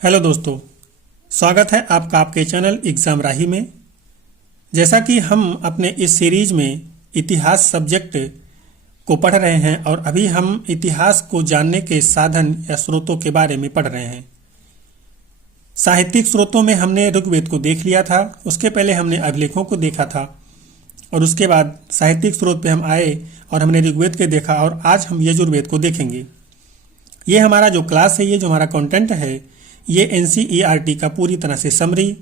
Hello दोस्तों, स्वागत है आपका आपके चैनल एग्जाम राही में। जैसा कि हम अपने इस सीरीज में इतिहास सब्जेक्ट को पढ़ रहे हैं और अभी हम इतिहास को जानने के साधन या स्रोतों के बारे में पढ़ रहे हैं। साहित्यिक स्रोतों में हमने ऋग्वेद को देख लिया था, उसके पहले हमने अभिलेखों को देखा था और उसके बाद साहित्यिक स्रोत पे हम आए और हमने ऋग्वेद के देखा और आज हम यजुर्वेद को देखेंगे। ये हमारा जो क्लास है, ये जो हमारा कंटेंट है, ये NCERT का पूरी तरह से समरी,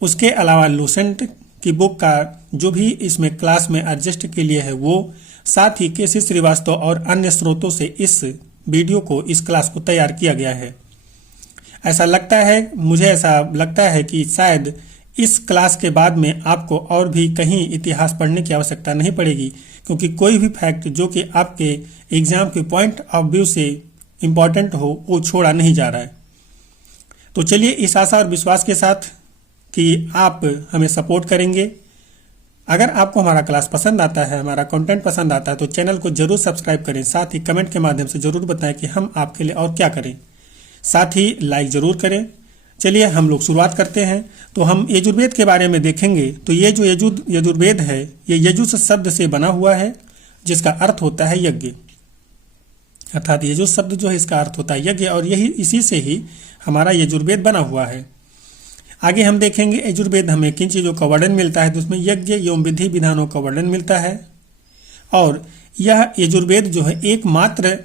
उसके अलावा लूसेंट की बुक का जो भी इसमें क्लास में एडजस्ट के लिए है वो, साथ ही केसी श्रीवास्तव और अन्य स्रोतों से इस वीडियो को, इस क्लास को तैयार किया गया है। मुझे ऐसा लगता है कि शायद इस क्लास के बाद में आपको और भी कहीं इतिहास पढ़ने की आवश्यकता नहीं पड़ेगी, क्योंकि कोई भी फैक्ट जो कि आपके एग्जाम के पॉइंट ऑफ व्यू से इम्पॉर्टेंट हो वो छोड़ा नहीं जा रहा है। तो चलिए इस आशा और विश्वास के साथ कि आप हमें सपोर्ट करेंगे। अगर आपको हमारा क्लास पसंद आता है, हमारा कंटेंट पसंद आता है, तो चैनल को जरूर सब्सक्राइब करें। साथ ही कमेंट के माध्यम से जरूर बताएं कि हम आपके लिए और क्या करें। साथ ही लाइक जरूर करें। चलिए हम लोग शुरुआत करते हैं। तो हम यजुर्वेद के बारे में देखेंगे। तो ये जो यजुर्वेद है, ये यजुस शब्द से बना हुआ है, जिसका अर्थ होता है यज्ञ। अर्थात यजुस शब्द जो है, इसका अर्थ होता है यज्ञ, और यही इसी से ही हमारा यजुर्वेद बना हुआ है। आगे हम देखेंगे यजुर्वेद हमें किन चीज़ों का वर्णन मिलता है, तो उसमें यज्ञ एवं विधि विधानों का वर्णन मिलता है। और यह यजुर्वेद जो है एकमात्र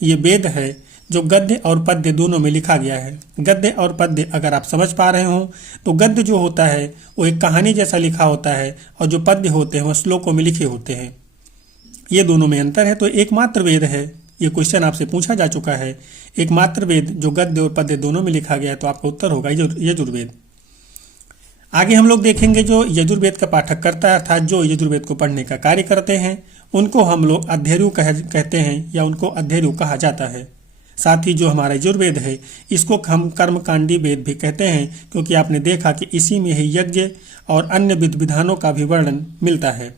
ये वेद है जो गद्य और पद्य दोनों में लिखा गया है। गद्य और पद्य अगर आप समझ पा रहे हो, तो गद्य जो होता है वो एक कहानी जैसा लिखा होता है और जो पद्य होते हैं वो श्लोकों में लिखे होते हैं। ये दोनों में अंतर है। तो एकमात्र वेद है, ये क्वेश्चन आपसे पूछा जा चुका है, एकमात्र वेद जो गद्य और पद्य दोनों में लिखा गया है, तो आपका उत्तर होगा यजुर्वेद। आगे हम लोग देखेंगे जो यजुर्वेद का पाठक करता है, अर्थात जो यजुर्वेद को पढ़ने का कार्य करते हैं, उनको हम लोग अध्ययु कहते हैं या उनको अध्ययु कहा जाता है। साथ ही जो हमारा यजुर्वेद है, इसको हम कर्मकांडी वेद भी कहते हैं, क्योंकि आपने देखा कि इसी में ही यज्ञ और अन्य विधि विधानों का भी वर्णन मिलता है,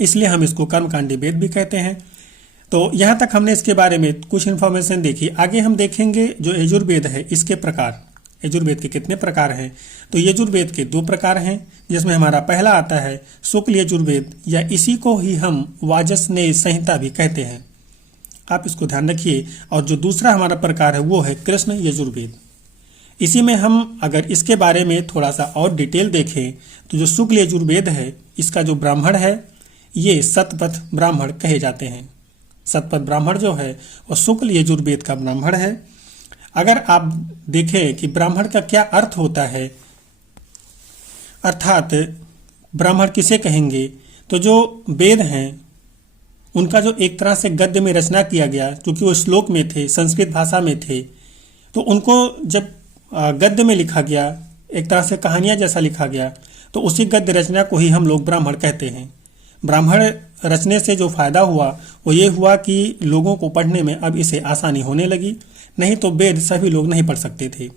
इसलिए हम इसको कर्मकांडी वेद भी कहते हैं। तो यहाँ तक हमने इसके बारे में कुछ इन्फॉर्मेशन देखी। आगे हम देखेंगे जो यजुर्वेद है, इसके प्रकार। यजुर्वेद के कितने प्रकार हैं? तो यजुर्वेद के 2 प्रकार हैं, जिसमें हमारा पहला आता है शुक्ल यजुर्वेद, या इसी को ही हम वाजसनेय संहिता भी कहते हैं। आप इसको ध्यान रखिए। और जो दूसरा हमारा प्रकार है वो है कृष्ण यजुर्वेद। इसी में हम अगर इसके बारे में थोड़ा सा और डिटेल देखें, तो जो शुक्ल यजुर्वेद है, इसका जो ब्राह्मण है, ये शतपथ ब्राह्मण कहे जाते हैं। शतपथ ब्राह्मण जो है वो शुक्ल यजुर्वेद का ब्राह्मण है। अगर आप देखें कि ब्राह्मण का क्या अर्थ होता है, अर्थात ब्राह्मण किसे कहेंगे, तो जो वेद हैं उनका जो एक तरह से गद्य में रचना किया गया, क्योंकि वो श्लोक में थे, संस्कृत भाषा में थे, तो उनको जब गद्य में लिखा गया, एक तरह से कहानियां जैसा लिखा गया, तो उसी गद्य रचना को ही हम लोग ब्राह्मण कहते हैं। ब्राह्मण रचने से जो फायदा हुआ वो ये हुआ कि लोगों को पढ़ने में अब इसे आसानी होने लगी, नहीं तो वेद सभी लोग नहीं पढ़ सकते थे।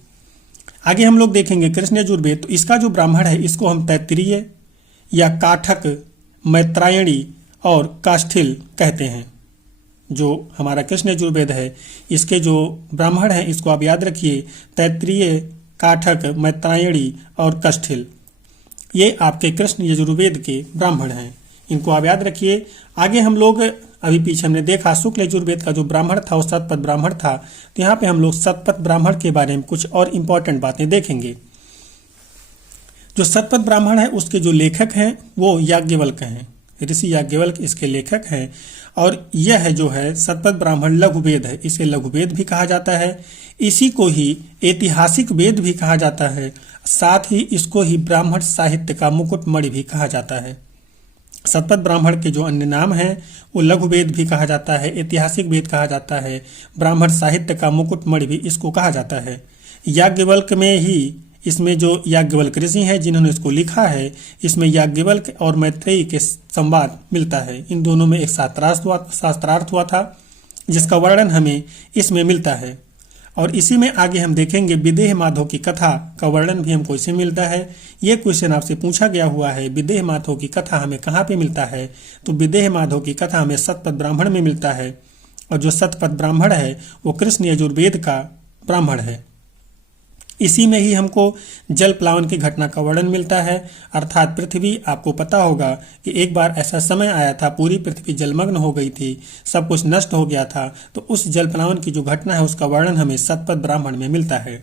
आगे हम लोग देखेंगे कृष्ण यजुर्वेद। तो इसका जो ब्राह्मण है, इसको हम तैत्तिरीय या काठक, मैत्रायणी और काष्ठिल कहते हैं। जो हमारा कृष्ण यजुर्वेद है, इसके जो ब्राह्मण हैं, इसको आप याद रखिए, तैत्तिरीय, काठक, मैत्रायणी और काष्ठिल, ये आपके कृष्ण यजुर्वेद के ब्राह्मण हैं। इनको आप याद रखिए। आगे हम लोग अभी पीछे हमने देखा शुक्ल यजुर्वेद का जो ब्राह्मण था वो शतपथ ब्राह्मण था। तो यहाँ पे हम लोग शतपथ ब्राह्मण के बारे में कुछ और इम्पोर्टेंट बातें देखेंगे। जो शतपथ ब्राह्मण है, उसके जो लेखक हैं वो याज्ञवल्क्य हैं, ऋषि याज्ञवल्क्य इसके लेखक हैं। और यह जो है शतपथ ब्राह्मण लघुवेद है, इसे लघुवेद भी कहा जाता है। इसी को ही ऐतिहासिक वेद भी कहा जाता है। साथ ही इसको ही ब्राह्मण साहित्य का मुकुटमणि भी कहा जाता है। शतपथ ब्राह्मण के जो अन्य नाम हैं वो लघुवेद भी कहा जाता है, ऐतिहासिक वेद कहा जाता है, ब्राह्मण साहित्य का मुकुटमणि भी इसको कहा जाता है। याज्ञवल्क्य में ही, इसमें जो याज्ञवल्क्य ऋषि हैं जिन्होंने इसको लिखा है, इसमें याज्ञवल्क्य और मैत्रेयी के संवाद मिलता है। इन दोनों में एक शास्त्रार्थ हुआ था, जिसका वर्णन हमें इसमें मिलता है। और इसी में आगे हम देखेंगे विदेह माधव की कथा का वर्णन भी हमको इसे मिलता है। ये क्वेश्चन आपसे पूछा गया हुआ है, विदेह माधव की कथा हमें कहाँ पे मिलता है? तो विदेह माधव की कथा हमें शतपथ ब्राह्मण में मिलता है। और जो शतपथ ब्राह्मण है वो कृष्ण यजुर्वेद का ब्राह्मण है। इसी में ही हमको जल प्लावन की घटना का वर्णन मिलता है, अर्थात पृथ्वी, आपको पता होगा कि एक बार ऐसा समय आया था, पूरी पृथ्वी जलमग्न हो गई थी, सब कुछ नष्ट हो गया था, तो उस जल प्लावन की जो घटना है उसका वर्णन हमें शतपथ ब्राह्मण में मिलता है।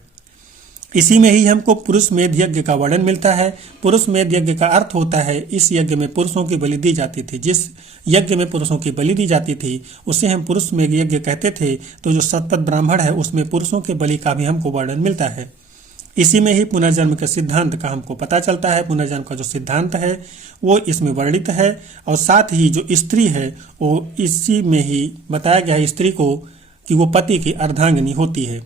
इसी में ही हमको पुरुष मेध यज्ञ का वर्णन मिलता है। पुरुष मेध यज्ञ का अर्थ होता है इस यज्ञ में पुरुषों की बलि दी जाती थी। जिस यज्ञ में पुरुषों की बलि दी जाती थी उसे हम पुरुष मेध यज्ञ कहते थे। तो जो शतपथ ब्राह्मण है उसमें पुरुषों के बलि का भी हमको वर्णन मिलता है। इसी में ही पुनर्जन्म के सिद्धांत का हमको पता चलता है। पुनर्जन्म का जो सिद्धांत है वो इसमें वर्णित है, और साथ ही जो स्त्री है वो इसी में ही बताया गया है स्त्री को कि वो पति की अर्धांगिनी होती है।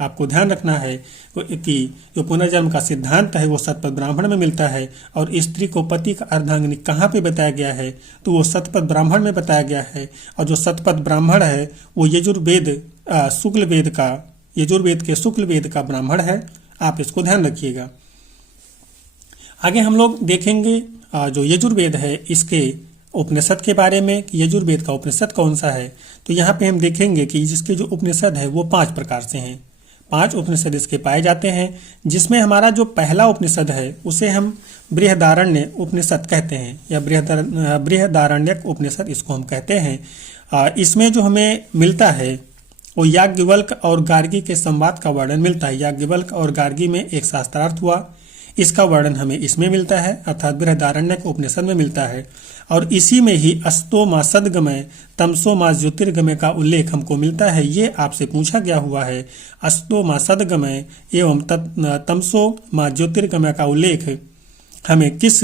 आपको ध्यान रखना है कि जो पुनर्जन्म का सिद्धांत है वो शतपथ ब्राह्मण में मिलता है, और स्त्री को पति का अर्धांगिनी कहाँ पे बताया गया है तो वो शतपथ ब्राह्मण में बताया गया है। और जो शतपथ ब्राह्मण है वो यजुर्वेद शुक्ल वेद का, यजुर्वेद के शुक्ल वेद का ब्राह्मण है। आप इसको ध्यान रखिएगा। आगे हम लोग देखेंगे जो यजुर्वेद है इसके उपनिषद के बारे में कि यजुर्वेद का उपनिषद कौन सा है। तो यहाँ पे हम देखेंगे कि जिसके जो उपनिषद है वो 5 प्रकार से हैं। 5 उपनिषद इसके पाए जाते हैं, जिसमें हमारा जो पहला उपनिषद है उसे हम बृहदारण्य उपनिषद कहते हैं, या बृहदारण्यक उपनिषद इसको हम कहते हैं। इसमें जो हमें मिलता है वो याज्ञवल्क्य और गार्गी के संवाद का वर्णन मिलता है। याज्ञवल्क्य और गार्गी में एक शास्त्रार्थ हुआ, इसका वर्णन हमें इसमें मिलता है, अर्थात बृहदारण्यक उपनिषद में मिलता है। और इसी में ही अस्तो मा सदगमय तमसो मा ज्योतिर्गमय का उल्लेख हमको मिलता है। ये आपसे पूछा गया हुआ है, अस्तो मा सदगमय एवं तमसो मा ज्योतिर्गमय का उल्लेख हमें किस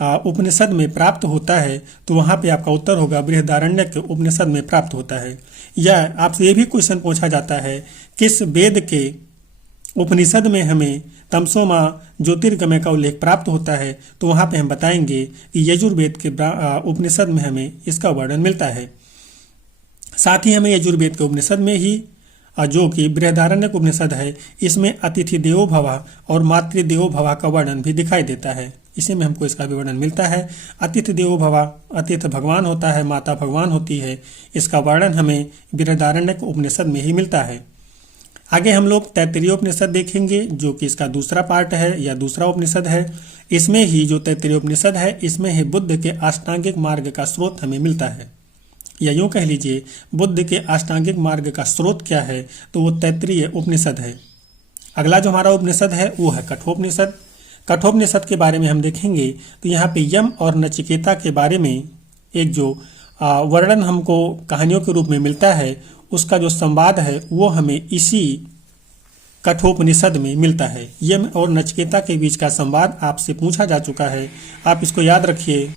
उपनिषद में प्राप्त होता है, तो वहाँ पे आपका उत्तर होगा बृहदारण्यक उपनिषद में प्राप्त होता है। या आपसे ये भी क्वेश्चन पूछा जाता है किस वेद के उपनिषद में हमें तमसोमा ज्योतिर्गमय का उल्लेख प्राप्त होता है, तो वहाँ पे हम बताएंगे कि यजुर्वेद के उपनिषद में हमें इसका वर्णन मिलता है। साथ ही हमें यजुर्वेद के उपनिषद में ही जो कि बृहदारण्यक उपनिषद है इसमें अतिथि देवो भव और मातृदेवो भव का वर्णन भी दिखाई देता है। इसी में हमको इसका भी वर्णन मिलता है। अतिथि देवो भव, अतिथि भगवान होता है, माता भगवान होती है, इसका वर्णन हमें बृहदारण्यक उपनिषद में ही मिलता है। आगे हम लोग तैत्तिरीय उपनिषद देखेंगे जो कि इसका दूसरा पार्ट है या दूसरा उपनिषद है। इसमें ही जो तैत्तिरीय उपनिषद है इसमें ही बुद्ध के अष्टांगिक मार्ग का स्रोत हमें मिलता है, या यूं कह लीजिए बुद्ध के अष्टांगिक मार्ग का स्रोत क्या है तो वो तैत्तिरीय उपनिषद है। अगला जो हमारा उपनिषद है वो है कठोपनिषद। कठोपनिषद के बारे में हम देखेंगे तो यहाँ पे यम और नचिकेता के बारे में एक जो वर्णन हमको कहानियों के रूप में मिलता है, उसका जो संवाद है वो हमें इसी कठोपनिषद में मिलता है। यम और नचिकेता के बीच का संवाद आपसे पूछा जा चुका है, आप इसको याद रखिए।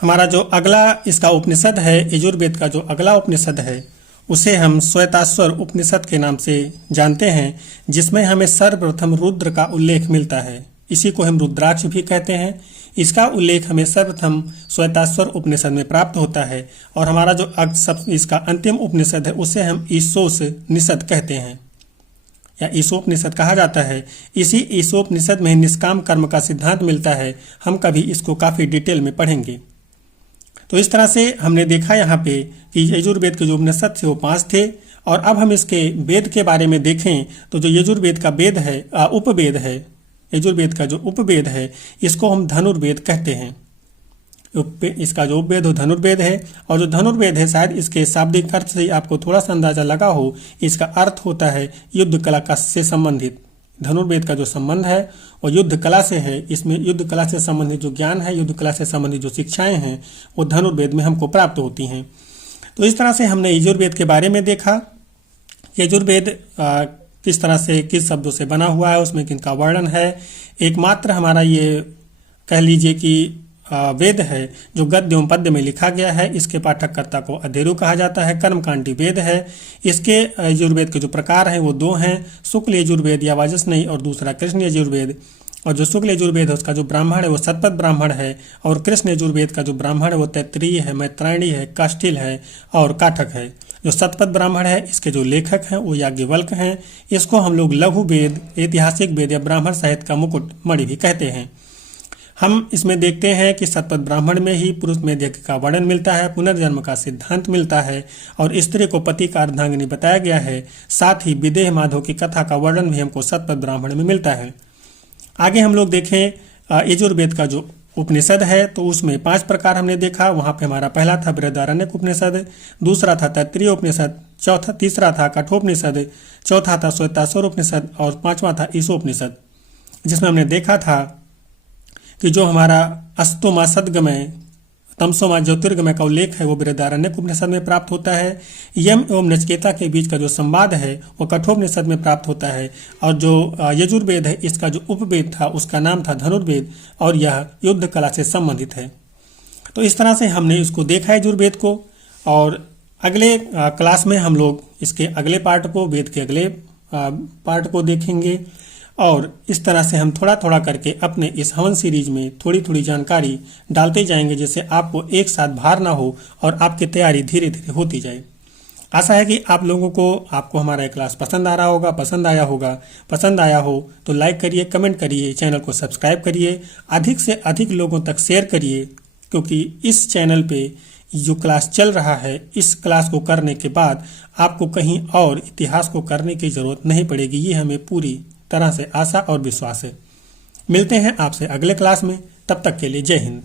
हमारा जो अगला इसका उपनिषद है, यजुर्वेद का जो अगला उपनिषद है उसे हम श्वेताश्वर उपनिषद के नाम से जानते हैं, जिसमें हमें सर्वप्रथम रुद्र का उल्लेख मिलता है। इसी को हम रुद्राक्ष भी कहते हैं। इसका उल्लेख हमें सर्वप्रथम श्वेताश्वर उपनिषद में प्राप्त होता है। और हमारा जो इसका अंतिम उपनिषद है उसे हम ईशोपनिषद कहते हैं, या ईशोपनिषद कहा जाता है। इसी ईशोपनिषद में निष्काम कर्म का सिद्धांत मिलता है। हम कभी इसको काफ़ी डिटेल में पढ़ेंगे। तो इस तरह से हमने देखा यहाँ पे कि यजुर्वेद के जो उपनिषद थे वो 5 थे। और अब हम इसके वेद के बारे में देखें तो जो यजुर्वेद का वेद है, उपवेद है, यजुर्वेद का जो उपवेद है इसको हम धनुर्वेद कहते हैं। इसका जो उपवेद हो धनुर्वेद है। और जो धनुर्वेद है शायद इसके शाब्दिक अर्थ से आपको थोड़ा सा अंदाजा लगा हो, इसका अर्थ होता है युद्ध कला से संबंधित। धनुर्वेद का जो संबंध है वो युद्ध कला से है। इसमें युद्ध कला से संबंधित जो ज्ञान है, युद्ध कला से संबंधित जो शिक्षाएं हैं वो धनुर्वेद में हमको प्राप्त होती हैं। तो इस तरह से हमने यजुर्वेद के बारे में देखा। यजुर्वेद किस तरह से किस शब्दों से बना हुआ है, उसमें किनका वर्णन है। एकमात्र हमारा ये कह लीजिए कि वेद है जो गद्य एवं पद्य में लिखा गया है। इसके पाठककर्ता को अधेरु कहा जाता है। कर्मकांडी वेद है। इसके यजुर्वेद के जो प्रकार हैं वो 2 हैं, शुक्ल यजुर्वेद या वाजस्नेयी और दूसरा कृष्ण यजुर्वेद। और जो शुक्ल यजुर्वेद है उसका जो ब्राह्मण है वो शतपथ ब्राह्मण है, और कृष्ण यजुर्वेद का जो ब्राह्मण है वो तैत्तिरीय है, मैत्रायणी है, काष्ठिल है और काठक है। जो शतपथ ब्राह्मण है इसके जो लेखक हैं वो याज्ञवल्क्य हैं। इसको हम लोग लघु वेद, ऐतिहासिक वेद या ब्राह्मण साहित्य का मुकुट मणि भी कहते हैं। हम इसमें देखते हैं कि शतपथ ब्राह्मण में ही पुरुष में यज्ञ का वर्णन मिलता है, पुनर्जन्म का सिद्धांत मिलता है और स्त्री को पति का अर्धांगिनी बताया गया है। साथ ही विदेह माधव की कथा का वर्णन भी हमको शतपथ ब्राह्मण में मिलता है। आगे हम लोग देखें यजुर्वेद का जो उपनिषद है तो उसमें 5 प्रकार हमने देखा। वहाँ पे हमारा पहला था बृहदारण्यक उपनिषद, दूसरा था तैत्तिरीय उपनिषद, तीसरा था कठोपनिषद, चौथा था श्वेताश्वर उपनिषद और 5वां था ईशोपनिषद, जिसमें हमने देखा था कि जो हमारा अस्तोमा सद्गमय तमसोमा ज्योतिर्गमय का उल्लेख है वो बृहदारण्यक उपनिषद में प्राप्त होता है। यम एवं नचिकेता के बीच का जो संवाद है वो कठोपनिषद में प्राप्त होता है और जो यजुर्वेद है इसका जो उपवेद था उसका नाम था धनुर्वेद और यह युद्ध कला से संबंधित है। तो इस तरह से हमने इसको देखा है यजुर्वेद को और अगले क्लास में हम लोग इसके अगले पार्ट को वेद के अगले पार्ट को देखेंगे और इस तरह से हम थोड़ा थोड़ा करके अपने इस हवन सीरीज में थोड़ी थोड़ी जानकारी डालते जाएंगे जिससे आपको एक साथ भार ना हो और आपकी तैयारी धीरे धीरे होती जाए। आशा है कि आप लोगों को आपको हमारा ये क्लास पसंद आ रहा होगा, पसंद आया हो तो लाइक करिए, कमेंट करिए, चैनल को सब्सक्राइब करिए, अधिक से अधिक लोगों तक शेयर करिए क्योंकि इस चैनल पे जो क्लास चल रहा है इस क्लास को करने के बाद आपको कहीं और इतिहास को करने की जरूरत नहीं पड़ेगी। ये हमें पूरी तरह से आशा और विश्वास है। मिलते हैं आपसे अगले क्लास में, तब तक के लिए जय हिंद।